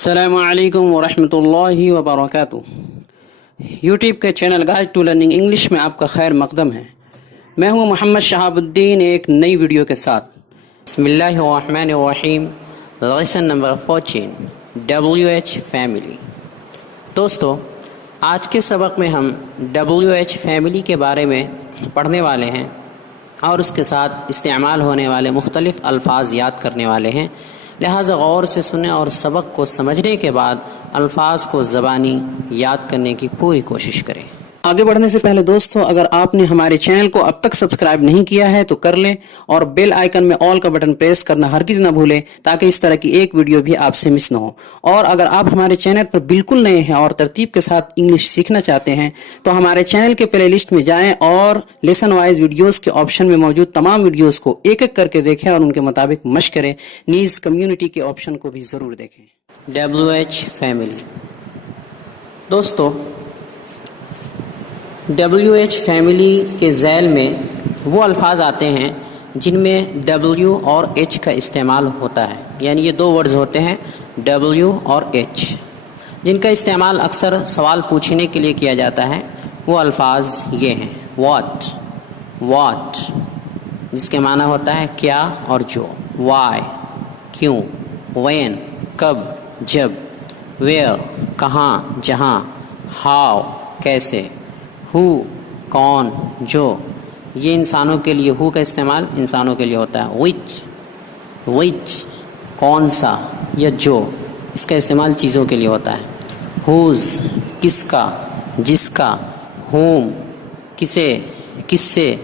السلام علیکم ورحمۃ اللہ وبرکاتہ۔ یوٹیوب کے channel guide to learning English میں آپ کا خیر مقدم ہے۔ میں ہوں محمد شہاب الدین ایک نئی ویڈیو کے ساتھ۔ بسم اللہ الرحمن الرحیم۔ Lesson number 14 WH family. دوستو، آج کے سبق میں ہم WH فیملی کے بارے میں پڑھنے والے ہیں اور اس کے ساتھ استعمال ہونے والے مختلف الفاظ یاد کرنے والے ہیں، لہٰذا غور سے سنیں اور سبق کو سمجھنے کے بعد الفاظ کو زبانی یاد کرنے کی پوری کوشش کریں۔ آگے بڑھنے سے پہلے دوستو، اگر آپ نے ہمارے چینل کو اب تک سبسکرائب نہیں کیا ہے تو کر لیں اور بیل آئیکن میں آل کا بٹن پریس کرنا ہرگز نہ بھولیں تاکہ اس طرح کی ایک ویڈیو بھی آپ سے مس نہ ہو۔ اور اگر آپ ہمارے چینل پر بالکل نئے ہیں اور ترتیب کے ساتھ انگلش سیکھنا چاہتے ہیں تو ہمارے چینل کے پلے لسٹ میں جائیں اور لیسن وائز ویڈیوز کے آپشن میں موجود تمام ویڈیوز کو ایک ایک کر کے دیکھیں اور ان کے مطابق مشق کریں۔ نیز کمیونٹی کے آپشن کو بھی ضرور دیکھیں۔ WH family. دوستو، WH فیملی کے ذیل میں وہ الفاظ آتے ہیں جن میں W اور H کا استعمال ہوتا ہے، یعنی یہ دو ورڈز ہوتے ہیں W اور H، جن کا استعمال اکثر سوال پوچھنے کے لیے کیا جاتا ہے۔ وہ الفاظ یہ ہیں: what جس کے معنی ہوتا ہے کیا اور جو، why کیوں، when کب جب، where کہاں جہاں، how کیسے، who کون جو، یہ انسانوں کے لیے who کا استعمال انسانوں کے لیے ہوتا ہے۔ which کون سا یا جو، اس کا استعمال چیزوں کے لیے ہوتا ہے۔ whose کس کا جس کا، whom کسے کس سے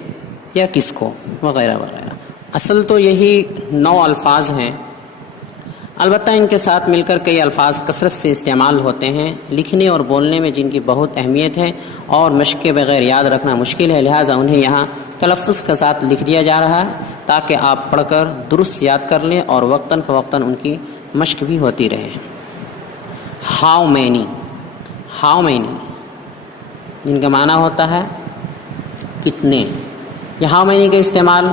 یا کس کو، وغیرہ وغیرہ۔ اصل تو یہی 9 الفاظ ہیں، البتہ ان کے ساتھ مل کر کئی الفاظ کثرت سے استعمال ہوتے ہیں، لکھنے اور بولنے میں جن کی بہت اہمیت ہے اور مشق کے بغیر یاد رکھنا مشکل ہے، لہٰذا انہیں یہاں تلفظ کے ساتھ لکھ دیا جا رہا ہے تاکہ آپ پڑھ کر درست یاد کر لیں اور وقتاً فوقتاً ان کی مشق بھی ہوتی رہے۔ ہاؤ مینی جن کا معنی ہوتا ہے کتنے۔ یہ ہاؤ مینی کا استعمال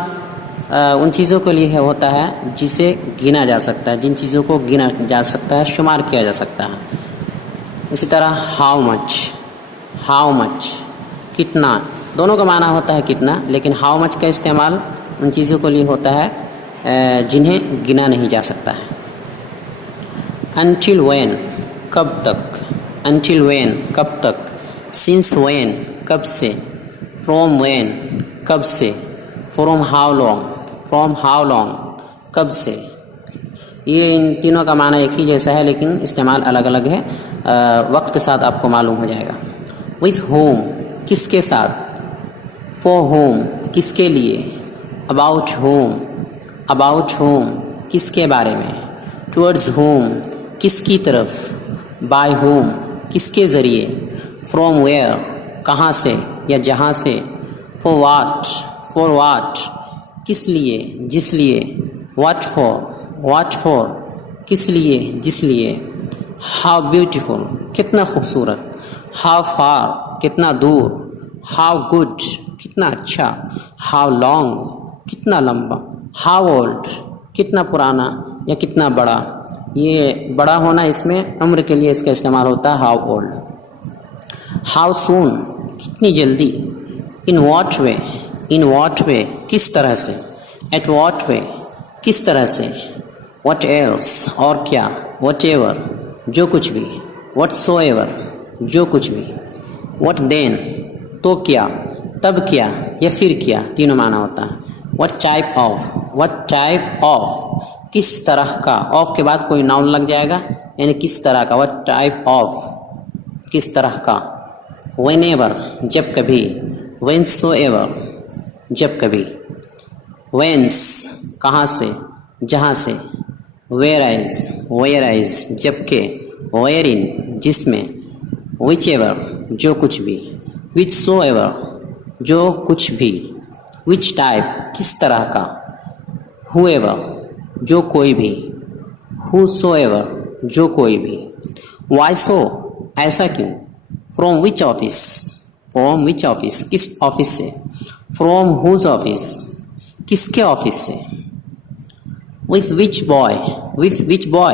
ان چیزوں کے لیے ہوتا ہے جسے گنا جا سکتا ہے، جن چیزوں کو گنا جا سکتا ہے، شمار کیا جا سکتا ہے۔ اسی طرح ہاؤ مچ کتنا، دونوں کا معنی ہوتا ہے کتنا، لیکن ہاؤ مچ کا استعمال ان چیزوں کے لیے ہوتا ہے جنہیں گنا نہیں جا سکتا ہے۔ انٹل وین کب تک، سنس وین کب سے، فروم وین کب سے، فرام ہاؤ لانگ کب سے۔ یہ ان تینوں کا معنی ایک ہی جیسا ہے لیکن استعمال الگ الگ ہے، وقت کے ساتھ آپ کو معلوم ہو جائے گا۔ with whom کس کے ساتھ، for whom کس کے لیے، about whom کس کے بارے میں، towards whom کس کی طرف، by whom کس کے ذریعے، from where کہاں سے یا جہاں سے، for what کس لیے جس لیے، what for کس لیے جس لیے، how beautiful کتنا خوبصورت، how far کتنا دور، how good کتنا اچھا، how long کتنا لمبا، how old کتنا پرانا یا کتنا بڑا۔ یہ بڑا ہونا اس میں عمر کے لیے اس کا استعمال ہوتا ہے how old۔ how soon کتنی جلدی، in what way کس طرح سے، at what way کس طرح سے، what else اور کیا، whatever جو کچھ بھی، whatsoever جو کچھ بھی، what then تو کیا، تب کیا یا پھر کیا، تینوں معنی ہوتا ہے۔ what type of کس طرح کا، of کے بعد کوئی ناؤن لگ جائے گا یعنی کس طرح کا، what type of کس طرح کا۔ whenever جب کبھی، whensoever جب کبھی، whence کہاں سے جہاں سے، whereas جبکہ، wherein جس میں، whichever جو کچھ بھی، whichsoever جو کچھ بھی، which type کس طرح کا، whoever جو کوئی بھی، whosoever جو کوئی بھی۔ why so ایسا کیوں، from which office کس آفس سے، from whose office کس کے آفس سے۔ with which boy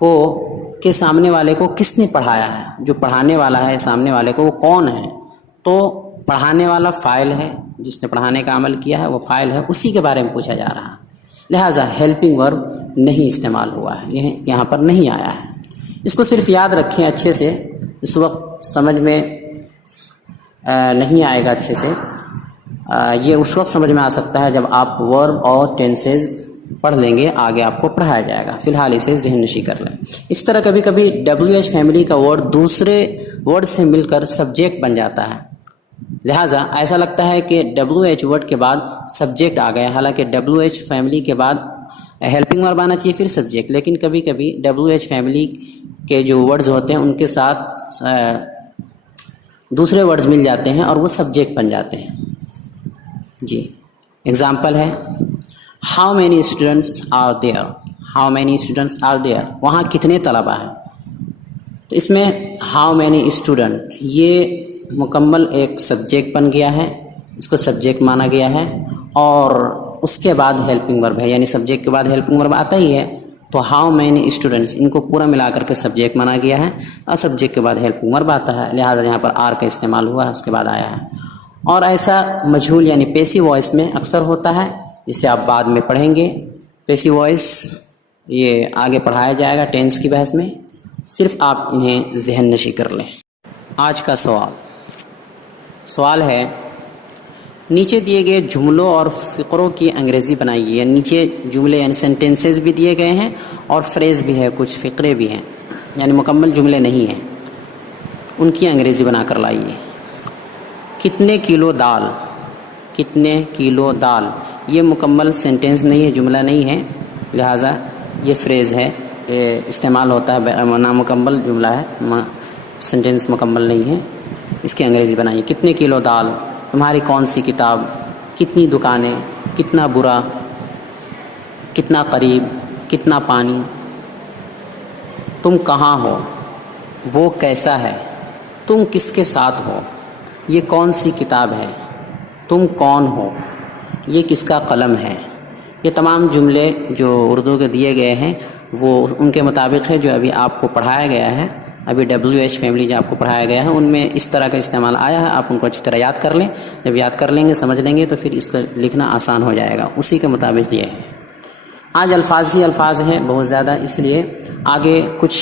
کو کے سامنے والے کو کس نے پڑھایا ہے، جو پڑھانے والا ہے سامنے والے کو وہ کون ہے، تو پڑھانے والا فاعل ہے، جس نے پڑھانے کا عمل کیا ہے وہ فاعل ہے، اسی کے بارے میں پوچھا جا رہا ہے، لہٰذا ہیلپنگ ورب نہیں استعمال ہوا ہے، یہ یہاں پر نہیں آیا ہے۔ اس کو صرف یاد رکھیں اچھے سے، اس وقت سمجھ میں نہیں آئے گا اچھے سے، یہ اس وقت سمجھ میں آ سکتا ہے جب آپ ورب اور ٹینسز پڑھ لیں گے، آگے آپ کو پڑھایا جائے گا، فی الحال اسے ذہن نشی کر لیں۔ اس طرح کبھی کبھی WH فیملی کا ورڈ دوسرے ورڈ سے مل کر سبجیکٹ بن جاتا ہے، لہٰذا ایسا لگتا ہے کہ WH ورڈ کے بعد سبجیکٹ آ گیا، حالانکہ WH فیملی کے بعد ہیلپنگ ورب آنا چاہیے پھر سبجیکٹ، لیکن کبھی کبھی WH فیملی کے جو ورڈز ہوتے ہیں ان کے ساتھ دوسرے ورڈز مل جاتے ہیں اور وہ سبجیکٹ بن جاتے ہیں۔ جی اگزامپل ہے how many students are there, how many students are there, وہاں کتنے طلبہ ہیں، تو اس میں ہاؤ مینی اسٹوڈنٹ یہ مکمل ایک سبجیکٹ بن گیا ہے، اس کو سبجیکٹ مانا گیا ہے، اور اس کے بعد ہیلپنگ ورب ہے، یعنی سبجیکٹ کے بعد ہیلپنگ ورب آتا ہی ہے، تو ہاؤ مینی اسٹوڈنٹس ان کو پورا ملا کر کے سبجیکٹ مانا گیا ہے، اور سبجیکٹ کے بعد ہیلپنگ ورب آتا ہے، لہٰذا یہاں پر آر کا استعمال ہوا ہے، اس کے بعد آیا ہے۔ اور ایسا مجہول یعنی پیسیو وائس میں اکثر ہوتا ہے، جسے آپ بعد میں پڑھیں گے، پیسیو وائس یہ آگے پڑھایا جائے گا ٹینس کی بحث میں، صرف آپ انہیں ذہن نشی کر لیں۔ آج کا سوال ہے نیچے دیے گئے جملوں اور فقروں کی انگریزی بنائیے، یعنی نیچے جملے یعنی سینٹینسز بھی دیے گئے ہیں اور فریز بھی ہے، کچھ فقرے بھی ہیں، یعنی مکمل جملے نہیں ہیں، ان کی انگریزی بنا کر لائیے۔ کتنے کلو دال، کتنے کلو دال، یہ مکمل سینٹینس نہیں ہے، جملہ نہیں ہے، لہٰذا یہ فریز ہے، یہ استعمال ہوتا ہے، نامکمل جملہ ہے، سینٹینس مکمل نہیں ہے، اس کی انگریزی بنائیے۔ کتنے کلو دال، تمہاری کون سی کتاب، کتنی دکانیں، کتنا برا، کتنا قریب، کتنا پانی، تم کہاں ہو، وہ کیسا ہے، تم کس کے ساتھ ہو، یہ کون سی کتاب ہے، تم کون ہو، یہ کس کا قلم ہے۔ یہ تمام جملے جو اردو کے دیے گئے ہیں وہ ان کے مطابق ہے جو ابھی آپ کو پڑھایا گیا ہے، ابھی WH فیملی جو آپ کو پڑھایا گیا ہے ان میں اس طرح کا استعمال آیا ہے، آپ ان کو اچھی طرح یاد کر لیں، جب یاد کر لیں گے سمجھ لیں گے تو پھر اس کا لکھنا آسان ہو جائے گا، اسی کے مطابق یہ ہے۔ آج الفاظ ہی الفاظ ہیں بہت زیادہ، اس لیے آگے کچھ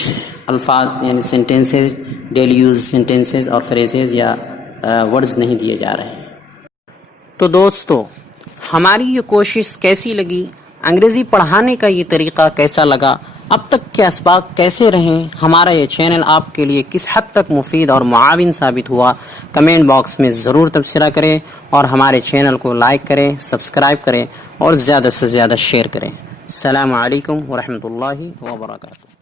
الفاظ یعنی سینٹینسز، ڈیلی یوز سینٹینسز اور فریزز یا ورڈز نہیں دیے جا رہے ہیں۔ تو دوستو ہماری یہ کوشش کیسی لگی، انگریزی پڑھانے کا یہ طریقہ کیسا لگا، اب تک کے اسباق کیسے رہیں، ہمارا یہ چینل آپ کے لیے کس حد تک مفید اور معاون ثابت ہوا، کمنٹ باکس میں ضرور تبصرہ کریں، اور ہمارے چینل کو لائک کریں، سبسکرائب کریں اور زیادہ سے زیادہ شیئر کریں۔ السلام علیکم ورحمۃ اللہ وبرکاتہ۔